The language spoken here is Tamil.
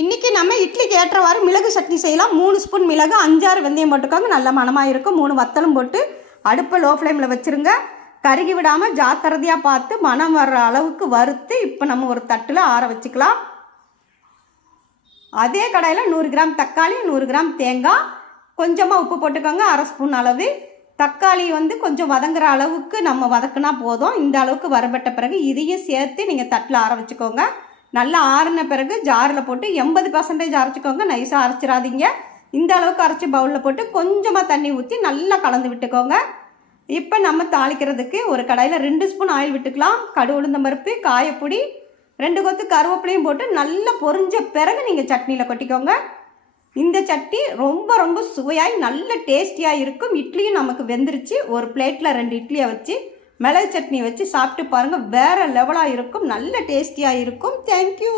இன்றைக்கி நம்ம இட்லிக்கு ஏற்றவாறு மிளகு சட்னி செய்யலாம். 3 ஸ்பூன் மிளகு, 5-6 வெந்தயம் போட்டுக்கோங்க. நல்ல மணமாக இருக்கும். 3 வத்தலும் போட்டு அடுப்பை லோ ஃப்ளேமில் வச்சுருங்க. கருகி விடாமல் ஜாக்கிரதையாக பார்த்து மணம் வர்ற அளவுக்கு வறுத்து இப்போ நம்ம ஒரு தட்டில் ஆற வச்சுக்கலாம். அதே கடாயில் 100 கிராம் தக்காளி, 100 கிராம் தேங்காய், கொஞ்சமாக உப்பு போட்டுக்கோங்க. 1/2 ஸ்பூன் அளவு. தக்காளி கொஞ்சம் வதங்குற அளவுக்கு நம்ம வதக்குனா போதும். இந்த அளவுக்கு வரப்பட்ட பிறகு இதையும் சேர்த்து நீங்கள் தட்டில் ஆற வச்சுக்கோங்க. நல்லா ஆறின பிறகு ஜாரில் போட்டு 80% அரைச்சிக்கோங்க. நைஸாக அரைச்சிடாதீங்க. இந்த அளவுக்கு அரைச்சி பவுலில் போட்டு கொஞ்சமாக தண்ணி ஊற்றி நல்லா கலந்து விட்டுக்கோங்க. இப்போ நம்ம தாளிக்கிறதுக்கு ஒரு கடாயில் 2 ஸ்பூன் ஆயில் விட்டுக்கலாம். கடுகு, உளுந்தம் பருப்பு, காயப்பொடி, 2 கொத்து கருவேப்பிலையும் போட்டு நல்லா பொரிஞ்ச பிறகு நீங்கள் சட்னியில் கொட்டிக்கோங்க. இந்த சட்னி ரொம்ப சுவையாய் நல்ல டேஸ்டியாக இருக்கும். இட்லியும் நமக்கு வெந்துருச்சு. ஒரு பிளேட்டில் 2 இட்லியை வச்சு மிளகு சட்னி வச்சு சாப்பிட்டு பாருங்கள். வேறு லெவலாக இருக்கும். நல்ல டேஸ்டியாக இருக்கும். தேங்க்யூ.